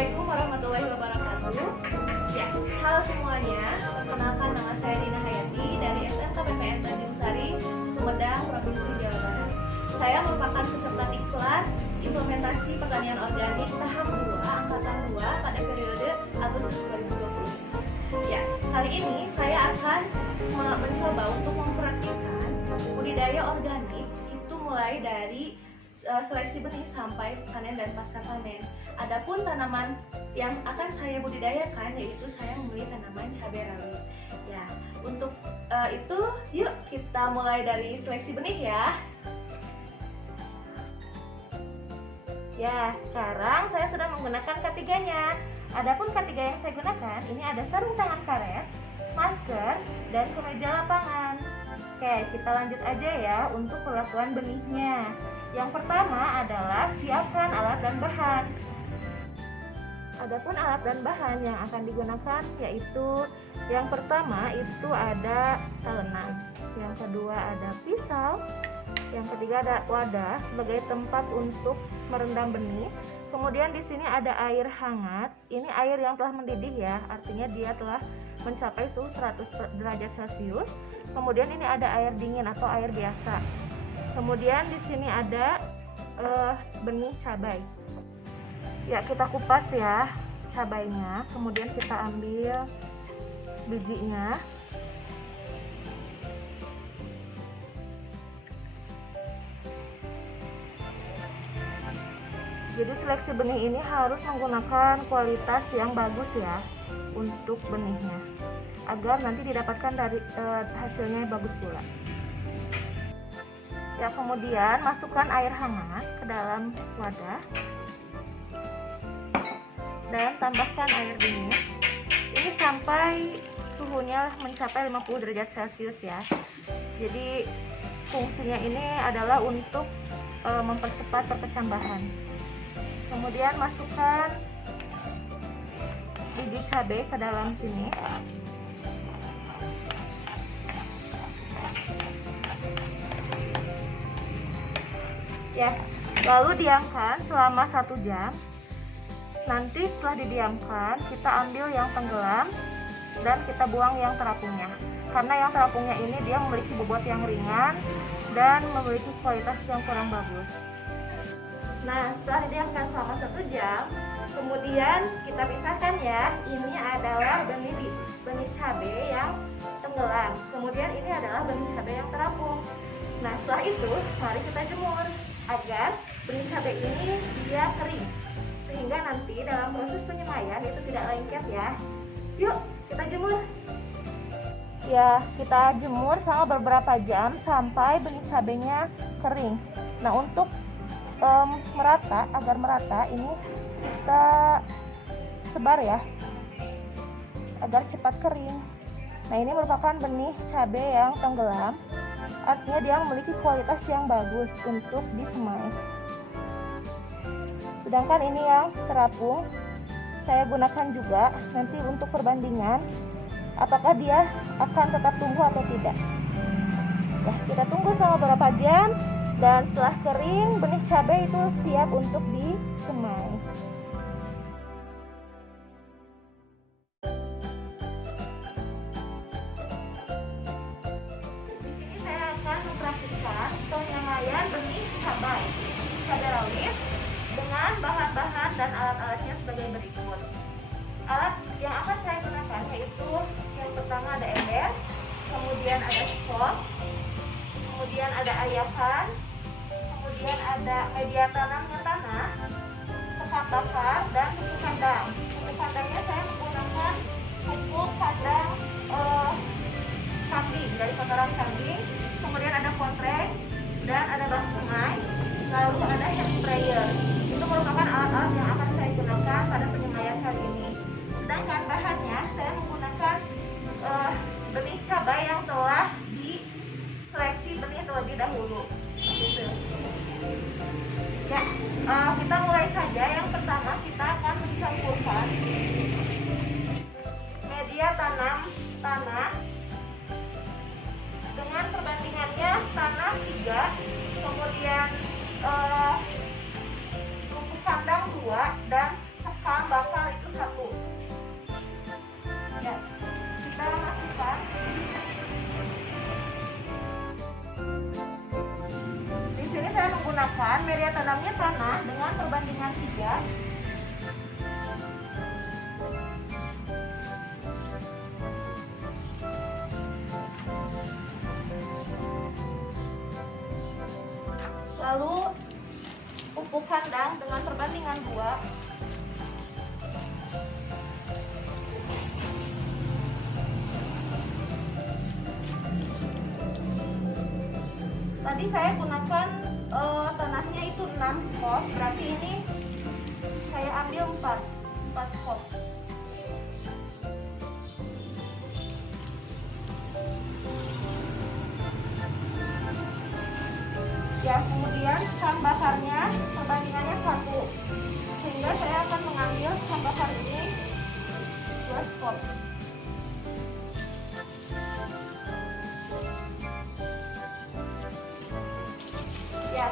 Assalamualaikum warahmatullahi wabarakatuh. Ya, halo semuanya. Perkenalkan, nama saya Dina Hayati dari SMK PPN Tanjung Sari, Sumedang, Provinsi Jawa Barat. Saya merupakan peserta diklat implementasi pertanian organik tahap 2 angkatan 2 pada periode Agustus 2020. Ya, kali ini saya akan mencoba untuk mempraktikkan budidaya organik itu mulai dari seleksi benih sampai panen dan pasca panen. Adapun tanaman yang akan saya budidayakan yaitu saya memilih tanaman cabai rawit. Ya, untuk itu yuk kita mulai dari seleksi benih ya. Ya, sekarang saya sudah menggunakan ketiganya. Adapun ketiga yang saya gunakan ini ada sarung tangan karet, masker, dan kemeja lapangan. Oke, kita lanjut aja ya untuk perlakuan benihnya. Yang pertama adalah siapkan alat dan bahan. Adapun alat dan bahan yang akan digunakan yaitu yang pertama itu ada talenan, yang kedua ada pisau, yang ketiga ada wadah sebagai tempat untuk merendam benih. Kemudian di sini ada air hangat. Ini air yang telah mendidih ya, artinya dia telah mencapai suhu 100 derajat Celcius. Kemudian ini ada air dingin atau air biasa. Kemudian di sini ada benih cabai. Ya, kita kupas ya cabainya. Kemudian kita ambil bijinya. Jadi seleksi benih ini harus menggunakan kualitas yang bagus ya untuk benihnya, agar nanti didapatkan dari hasilnya yang bagus pula. Ya, kemudian masukkan air hangat ke dalam wadah dan tambahkan air dingin. Ini sampai suhunya mencapai 50 derajat Celcius ya. Jadi fungsinya ini adalah untuk mempercepat perkecambahan. Kemudian masukkan biji cabai ke dalam sini. Ya, lalu diamkan selama 1 jam. Nanti setelah didiamkan, kita ambil yang tenggelam dan kita buang yang terapungnya. Karena yang terapungnya ini dia memiliki bobot yang ringan dan memiliki kualitas yang kurang bagus. Nah, setelah didiamkan selama 1 jam, kemudian kita pisahkan ya. Ini adalah benih cabai yang tenggelam. Kemudian ini adalah benih cabai yang terapung. Nah, setelah itu mari kita jemur agar benih cabai ini dia kering, sehingga nanti dalam proses penyemaian itu tidak lengket ya. Yuk kita jemur. Ya, kita jemur selama beberapa jam sampai benih cabainya kering. Nah, untuk agar merata ini kita sebar ya, agar cepat kering. Nah, ini merupakan benih cabai yang tenggelam, artinya dia memiliki kualitas yang bagus untuk disemai. Sedangkan ini yang terapung saya gunakan juga nanti untuk perbandingan apakah dia akan tetap tumbuh atau tidak. Nah, kita tunggu selama beberapa jam dan setelah kering benih cabai itu siap untuk disemai. Di sini saya akan mempraktikkan penyemaian benih cabai rawit dengan bahan-bahan dan alat-alatnya sebagai berikut. Alat yang akan saya gunakan yaitu yang pertama ada ember, kemudian ada spot, kemudian ada ayakan, kemudian ada media tanamnya tanah, sekat bakar, dan pupuk kandang. Pupuk kandangnya saya menggunakan pupuk kandang kambing dari kotoran kambing, kemudian ada kontreng dan ada bak sungai, lalu ada hand sprayer. Itu merupakan alat-alat yang akan saya gunakan pada penyemaian kali ini. Sedangkan bahannya saya menggunakan benih cabai yang telah diseleksi benih terlebih dahulu. Gitu. Ya, kita mulai saja. Yang pertama kita akan mencampur masukkan media tanamnya tanah dengan perbandingan 3. Lalu pupuk kandang dengan perbandingan 2. Tadi saya gunakan tanahnya itu 6 skop, berarti ini saya ambil 4 skop. Ya, kemudian bahan bakarnya perbandingannya 1, sehingga saya akan mengambil bahan bakar ini 2 skop. Ya,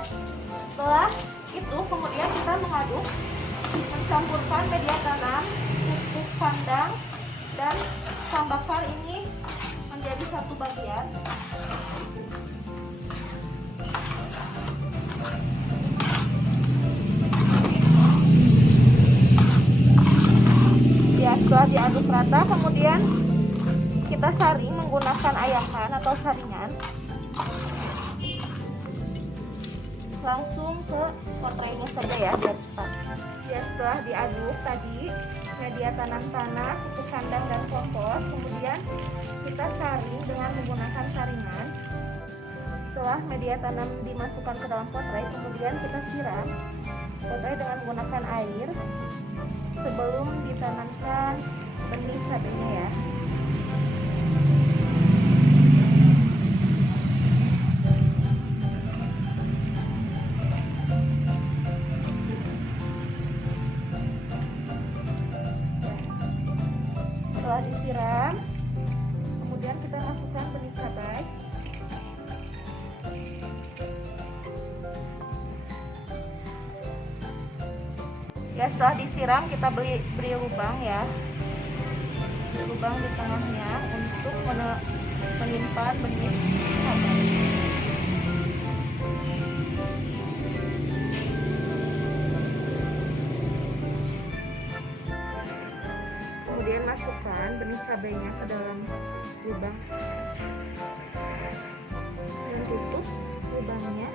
setelah itu kemudian kita mengaduk, mencampurkan media tanam, pupuk kandang, dan bahan bakar ini menjadi satu bagian. Ya, setelah diaduk rata kemudian kita saring menggunakan ayakan atau saringan. Langsung ke kotrenya saja ya, biar cepat. Ya, setelah diaduk tadi media tanam tanah, pupuk kandang dan kompos, kemudian kita saring dengan menggunakan saringan. Setelah media tanam dimasukkan ke dalam potray, kemudian kita siram potray dengan menggunakan air sebelum ditanamkan benih cabenya ya. Setelah disiram, kemudian kita masukkan benih cabai. Ya, setelah disiram kita beri lubang ya, lubang di tengahnya untuk menyimpan benih cabai. Kemudian masukkan benih cabainya ke dalam lubang dan tutup lubangnya.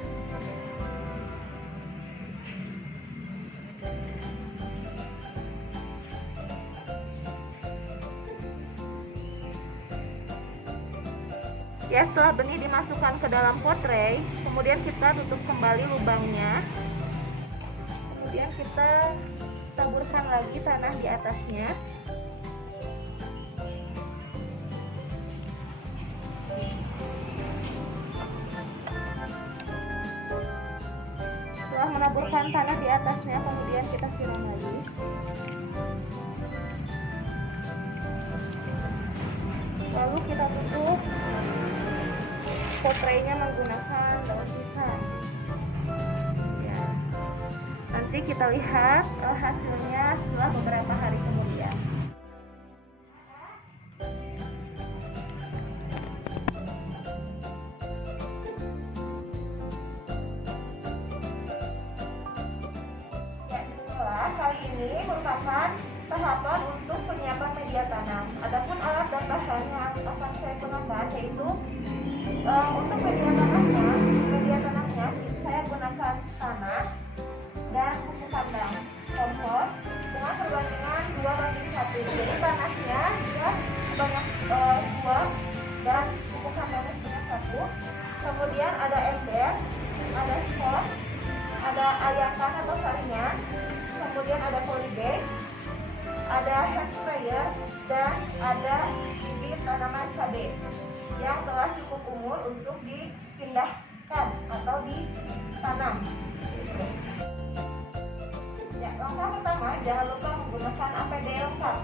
Ya, setelah benih dimasukkan ke dalam potray, kemudian kita tutup kembali lubangnya. Kemudian kita taburkan lagi tanah di atasnya. Setelah menaburkan tanah di atasnya, kemudian kita siram lagi. Lalu kita tutup potraynya menggunakan daun pisang. Ya, nanti kita lihat hasilnya setelah beberapa hari kemudian. Ya, inilah kali ini merupakan tahapan untuk penyiapan media tanam. Adapun alat dan bahan yang akan saya gunakan yaitu untuk media tanamnya saya gunakan tanah dan pupuk kandang kompos dengan perbandingan 2:1. Jadi tanahnya dia sebanyak 2 dan pupuk kandangnya sebanyak 1. Kemudian ada ember, ada spot, ada ayakan atau saringan, kemudian ada polybag, ada hand sprayer, dan ada bibit tanaman cabai yang telah cukup umur untuk dipindahkan atau ditanam. Ya, langkah pertama jangan lupa menggunakan APD lengkap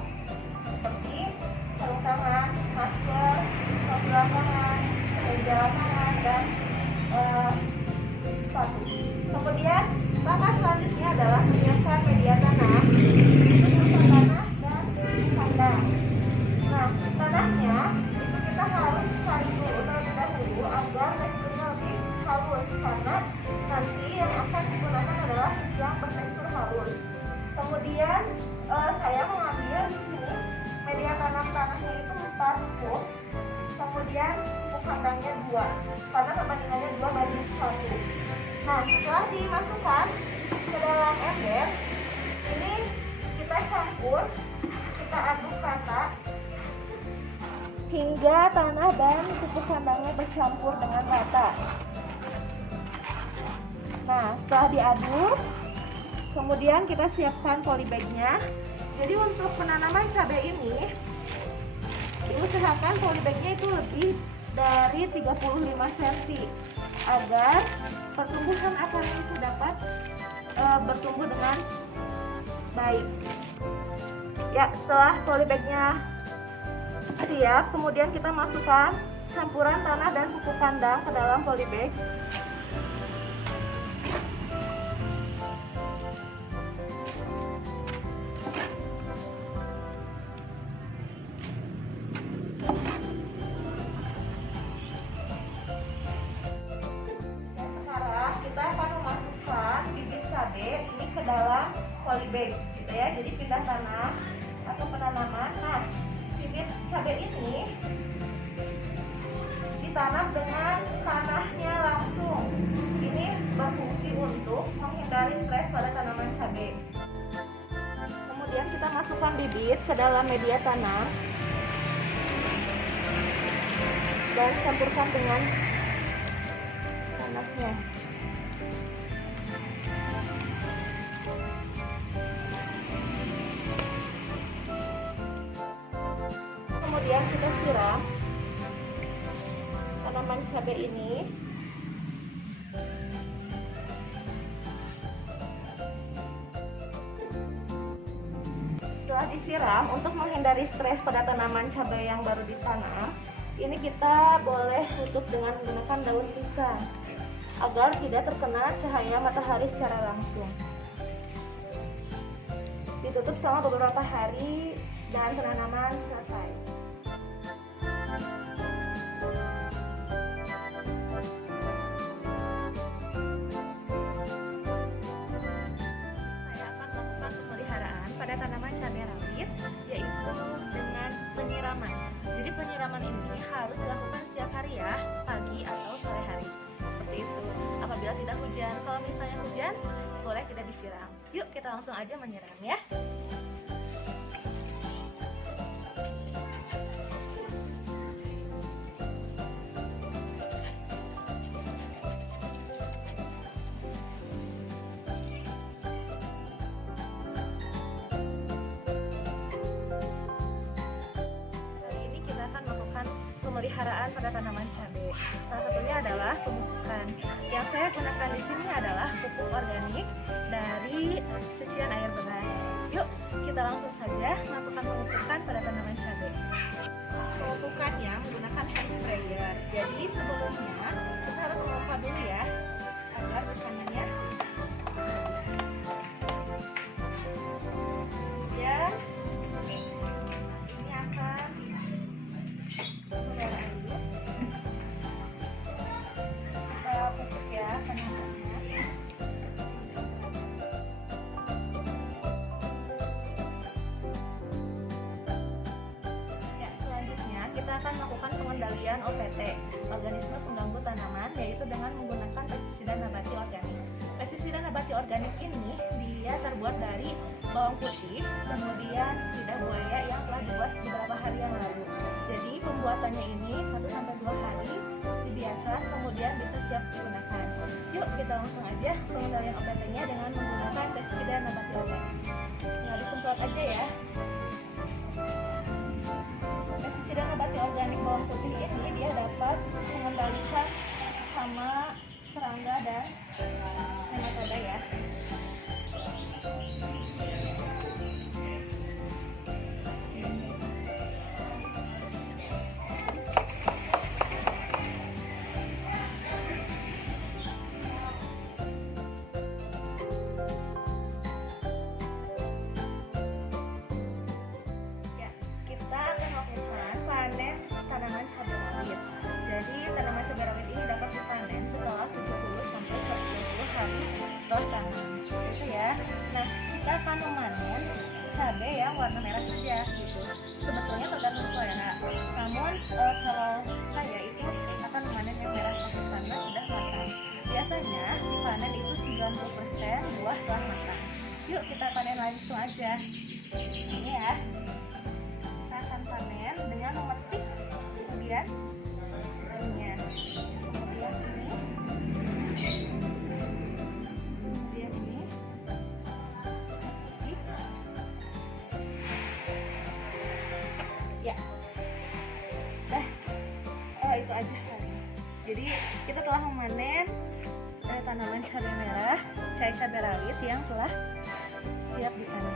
seperti sarung tangan, masker, sarung tangan, kemeja tangan, dan sepatu. Kemudian langkah selanjutnya adalah menyiapkan media tanam, itu tanah dan kandang. Nah, tanahnya itu kita harus saring dulu terlebih dahulu agar teksturnya lebih halus, karena nanti yang akan kemudian pupuk kandangnya 2 karena perbandingannya 2:1. Nah, setelah dimasukkan ke dalam ember, ini kita campur, kita aduk rata hingga tanah dan pupuk kandangnya bercampur dengan rata. Nah, setelah diaduk, kemudian kita siapkan polybagnya. Jadi untuk penanaman cabai ini diusahakan polybagnya itu lebih dari 35 cm agar pertumbuhan akarnya itu dapat bertumbuh dengan baik. Ya, setelah polybagnya siap, kemudian kita masukkan campuran tanah dan pupuk kandang ke dalam polybag. Kita akan memasukkan bibit cabai ini ke dalam polybag gitu ya. Jadi pindah tanah atau penanaman. Nah, bibit cabai ini ditanam dengan tanahnya langsung. Ini berfungsi untuk menghindari stres pada tanaman cabai. Kemudian kita masukkan bibit ke dalam media tanam dan campurkan dengan tanahnya. Kemudian kita siram tanaman cabai ini. Setelah disiram, untuk menghindari stres pada tanaman cabai yang baru ditanam, ini kita boleh tutup dengan menggunakan daun pisang agar tidak terkena cahaya matahari secara langsung. Ditutup selama beberapa hari dan penanaman selesai. Saya akan melakukan pemeliharaan pada tanaman cabai rawit, yaitu dengan penyiraman. Jadi penyiraman ini harus dilakukan setiap hari ya, pagi atau sore hari. Seperti itu. Apabila tidak hujan, kalau misalnya hujan, boleh tidak disiram. Yuk kita langsung aja menyiram ya. Pemeliharaan pada tanaman cabai. Salah satunya adalah pemupukan. Yang saya gunakan di sini adalah pupuk organik dari cucian air beras. Yuk, kita langsung saja melakukan pemupukan pada tanaman cabai. Pemupukannya menggunakan hand sprayer. Jadi sebelumnya kita harus memompa dulu ya, agar bersamaannya. Kemudian ini akan kita akan melakukan pengendalian OPT, organisme pengganggu tanaman, yaitu dengan menggunakan pestisida nabati organik. Pestisida nabati organik ini dia terbuat dari bawang putih, kemudian lidah buaya yang telah dibuat beberapa hari yang lalu. Jadi pembuatannya ini 1-2 hari dibiarkan, kemudian bisa siap digunakan. Yuk kita langsung aja pengendalian OPT-nya dengan menggunakan pestisida nabati organik. Tinggal disemprot aja ya. Pestisida nabati organik bawang putih ini dia dapat mengendalikan hama, serangga, dan nematoda ya. yuk kita panen langsung aja. Ini ya, kita akan panen dengan memetik, kemudian daunnya, kemudian ini, ya, itu aja kali. Jadi kita telah memanen tanaman cabai merah, cabai rawit yang telah siap dipanen.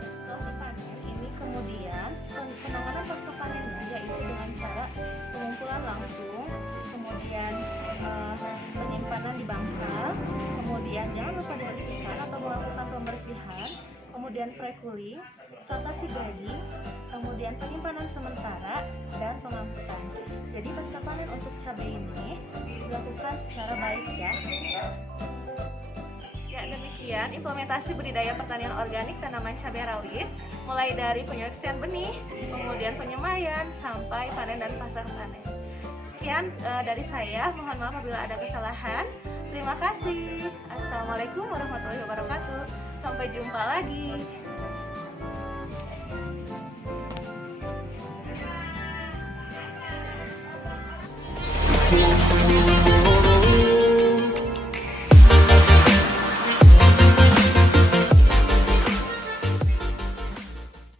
Setelah dipanen, ini kemudian penanganan pasca panennya yaitu dengan cara pengumpulan langsung, kemudian penyimpanan di bangkal, kemudian jangan lupa dibersihkan atau melakukan pembersihan, kemudian pre-cooling, serta seeding, kemudian penyimpanan sementara dan pengangkutan. Jadi pasca panen untuk cabai ini dilakukan secara baik ya. Ya, demikian implementasi budidaya pertanian organik tanaman cabai rawit, mulai dari penyeleksian benih, kemudian penyemaian sampai panen dan pasca panen. Sekian dari saya, mohon maaf apabila ada kesalahan. Terima kasih. Assalamualaikum warahmatullahi wabarakatuh. Sampai jumpa lagi.